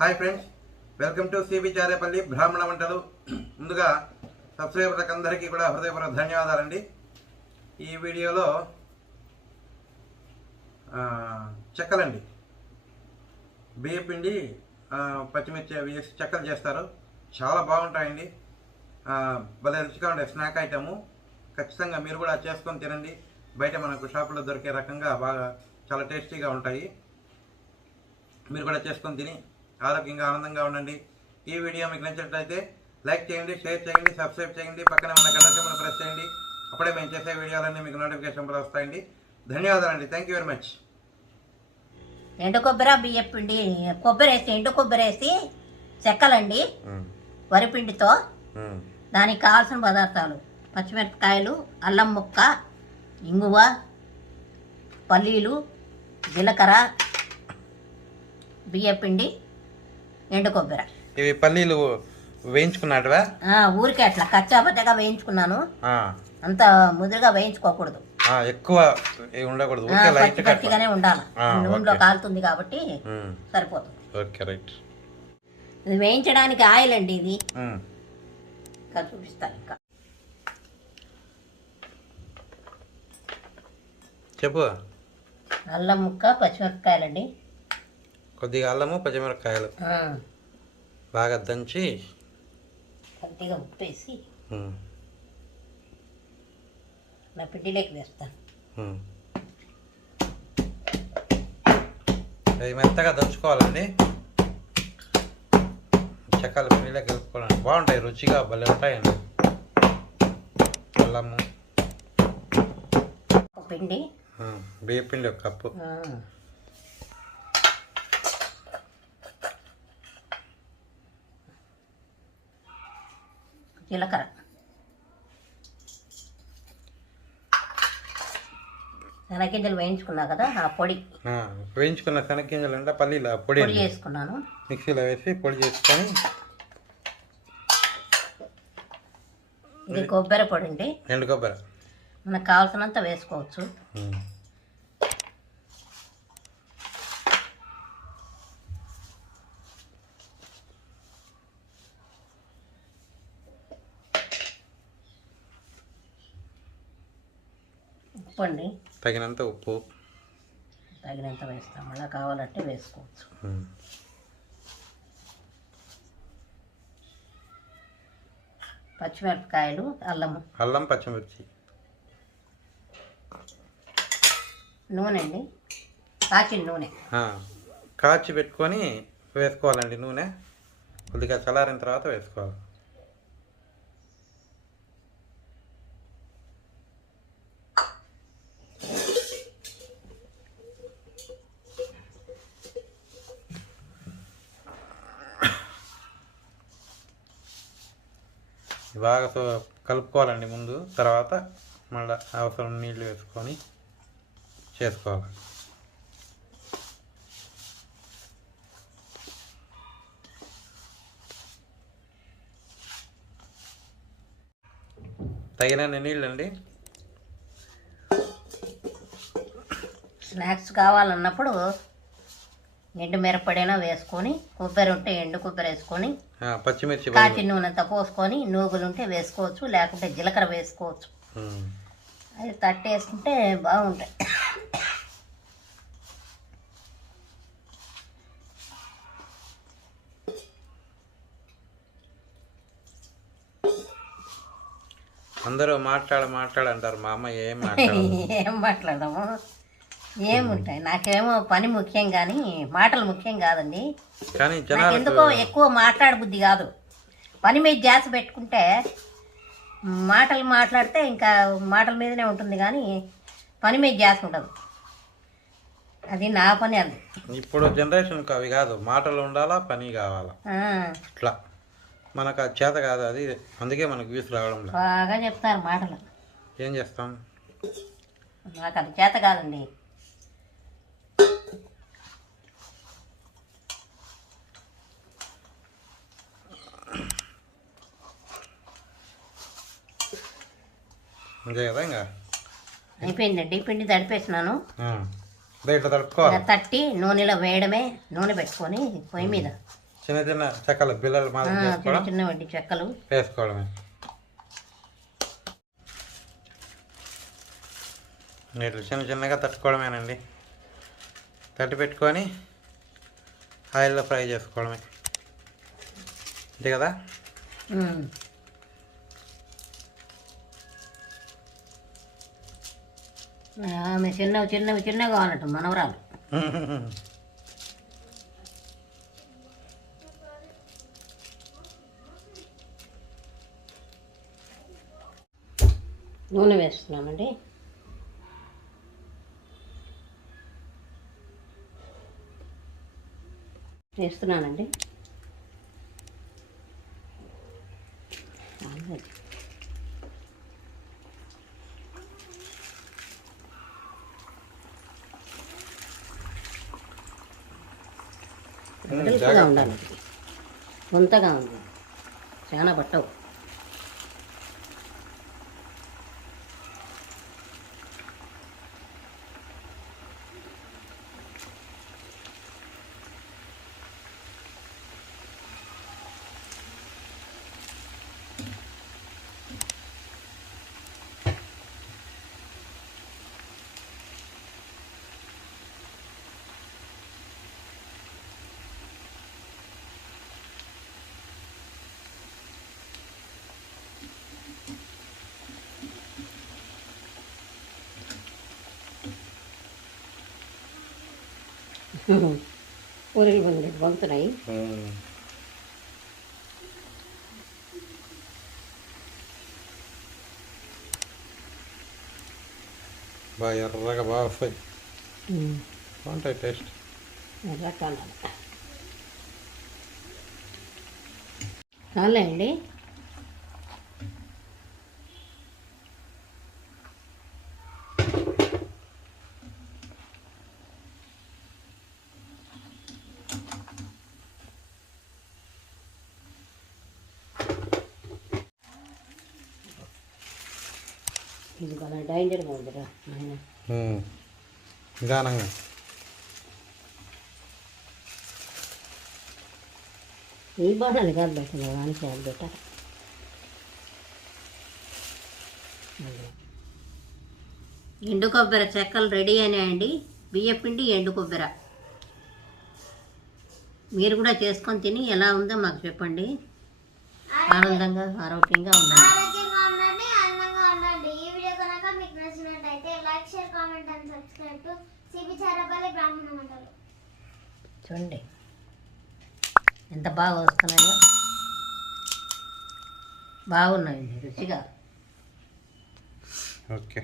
Hi friends, welcome to cbcharepalli బ్రాహ్మణవంటలు. ముందుగా సబ్స్క్రైబర్లకు అందరికీ కూడా హృదయపూర్వక ధన్యవాదాలండి. ఈ వీడియోలో చెక్కలండి, బియ్య పిండి పచ్చిమిర్చి వేసి చెక్కలు చేస్తారు. చాలా బాగుంటాయండి, భలే రుచిగా ఉండే స్నాక్ ఐటము. ఖచ్చితంగా మీరు కూడా చేసుకొని తినండి. బయట మనకు షాపులో దొరికే రకంగా బాగా చాలా టేస్టీగా ఉంటాయి. మీరు కూడా చేసుకొని తిని ఆరోగ్యంగా ఆనందంగా ఉండండి. ఈ వీడియో మీకు నచ్చినట్లయితే లైక్ చేయండి, షేర్ చేయండి, సబ్స్క్రైబ్ చేయండి, పక్కన ఉన్న గంట సింబల్ ప్రెస్ చేయండి. అప్పుడే మేము చేసే వీడియోలన్నీ మీకు నోటిఫికేషన్ వస్తాయండి. ధన్యవాదాలండి. Thank you very much. ఎండు కొబ్బరి బియ్య పిండి ఎండు కొబ్బరి వేసి చెక్కలండి వరిపిండితో. దానికి కావాల్సిన పదార్థాలు: పచ్చిమిరపకాయలు, అల్లం ముక్క, ఇంగువ, పల్లీలు, జీలకర్ర, బియ్య పిండి, ఎండు కొబ్బరి. ఇవి పల్లీలు వేయించుకున్నాడువా? ఊరికే అట్లా కచ్చాపచ్చగా వేయించుకున్నాను. అంత ముదురుగా వేయించుకోకూడదు, ఎక్కువ ఉండకూడదు, గట్టిగానే ఉండాలి. నూనెలో కాలుతుంది కాబట్టి సరిపోతుంది. Okay, right. ఇది వేయించడానికి ఆయిల్ అండి. ఇది చూపిస్తాను. ఇంకా చెప్పు. అల్లం ముక్క, పచ్చిమిరపకాయలండి, కొద్దిగా అల్లము, పచ్చిమిరపకాయలు బాగా దంచి కొద్దిగా ఉప్పు వేసి నా పిండిలోకి వేస్తాను. అవి మెత్తగా దంచుకోవాలండి. చెక్కలు పిండిలోకి వేసుకోవాలండి. బాగుంటాయి, రుచిగా భలే ఉంటాయండి. అల్లము, పిండి, బియ్య పిండి ఒక కప్పు, జీలకర్ర, శనగింజలు వేయించుకున్నా కదా, ఆ పొడి వేయించుకున్న శనగింజలు అంటే పల్లీల పొడి చేసుకున్నాను. మిక్సీలో వేసి పొడి చేసుకొని, ఇది కొబ్బరి పొడి అండి, ఎండు కొబ్బరి. మనకు కావాల్సినంత వేసుకోవచ్చు. ఉప్పు అండి, తగినంత ఉప్పు, తగినంత వేస్తాం. మళ్ళీ కావాలంటే వేసుకోవచ్చు. పచ్చిమిరపకాయలు, అల్లం, పచ్చిమిర్చి, నూనె అండి, కాచిన నూనె కాచి పెట్టుకొని వేసుకోవాలండి. నూనె కొద్దిగా చల్లారిన తర్వాత వేసుకోవాలి. బాగా కలుపుకోవాలండి ముందు, తర్వాత మళ్ళీ అవసరం నీళ్ళు వేసుకొని చేసుకోవాలి. తగినన్ని నీళ్ళండి. స్నాక్స్ కావాలన్నప్పుడు ఎండు మిరపడైనా వేసుకొని, కొబ్బరి ఉంటే ఎండు కొబ్బరి వేసుకొని, పచ్చిమిర్చి కాచి నూనెంత పోసుకొని, నూగులు ఉంటే వేసుకోవచ్చు, లేకుంటే జీలకర్ర వేసుకోవచ్చు. అది తట్టేసుకుంటే బాగుంటాయి. అందరూ మాట్లాడంటారు. మా అమ్మ ఏం మాట్లాడదాము, ఏముంటాయి. నాకేమో పని ముఖ్యం కానీ మాటలు ముఖ్యం కాదండి. ఎందుకో ఎక్కువ మాట్లాడబుద్ధి కాదు. పని మీద ధ్యాస పెట్టుకుంటే మాటలు మాట్లాడితే ఇంకా మాటల మీదనే ఉంటుంది కానీ పని మీద ధ్యాస ఉండదు. అది నా పని. అది ఇప్పుడు జనరేషన్కి అవి కాదు, మాటలు ఉండాలా, పని కావాలా. అట్లా మనకు అది చేత కాదు. అది అందుకే మనకు వ్యూస్ రావడం బాగా చెప్తారు మాటలు. ఏం చేస్తాం, నాకు అది చేత కాదండి. అంతే కదా. ఇంకా అయిపోయిందండి, పిండి తడిపేసినాను. ఇట్లా తడుపుకోవాలి. తట్టి నూనెలో వేయడమే. నూనె పెట్టుకొని పొయ్యి మీద చిన్న చిన్న చెక్కలు బిల్లలు చిన్న మాత్రం చిన్న వడ్డీ చెక్కలు వేసుకోవడమే. ఇట్లా చిన్న చిన్నగా తట్టుకోవడమేనండి. తట్టి పెట్టుకొని ఆయిల్లో ఫ్రై చేసుకోవడమే, అంతే కదా. ఆమె చిన్నగా కావాలట మనవరాలు. నూనె వేస్తున్నామండి. వేస్తున్నానండి. వెడల్పుగా ఉండాలి, గుంతగా ఉంది, చాలా పట్టవు. పూరీలు వంగుతున్నాయి. బాగా ఎర్రగా బాగా వస్తాయి, బాగుంటాయి టేస్ట్. ఎర్రగా చాలే అండి. ఇది బాగా డేంజర్గా ఉందిరా ఆయన. నిదానంగా ఈ బాణాలు కాదు పెట్టాలి, దానికి అది పెట్టాలి. ఎండు కొబ్బరి చెక్కలు రెడీ అయినాయండి. బియ్యపిండి ఎండు కొబ్బరి మీరు కూడా చేసుకొని తిని ఎలా ఉందో మాకు చెప్పండి. ఆనందంగా ఆరోగ్యంగా ఉండండి. ఈ వీడియో కనుక మీకు నచ్చినట్లయితే like, share, comment and subscribe to cbcharepalli బ్రాహ్మణవంతాలు. చూడండి ఎంత బాగా వస్తున్నాయో, బాగున్నాయండి రుచిగా. ఓకే.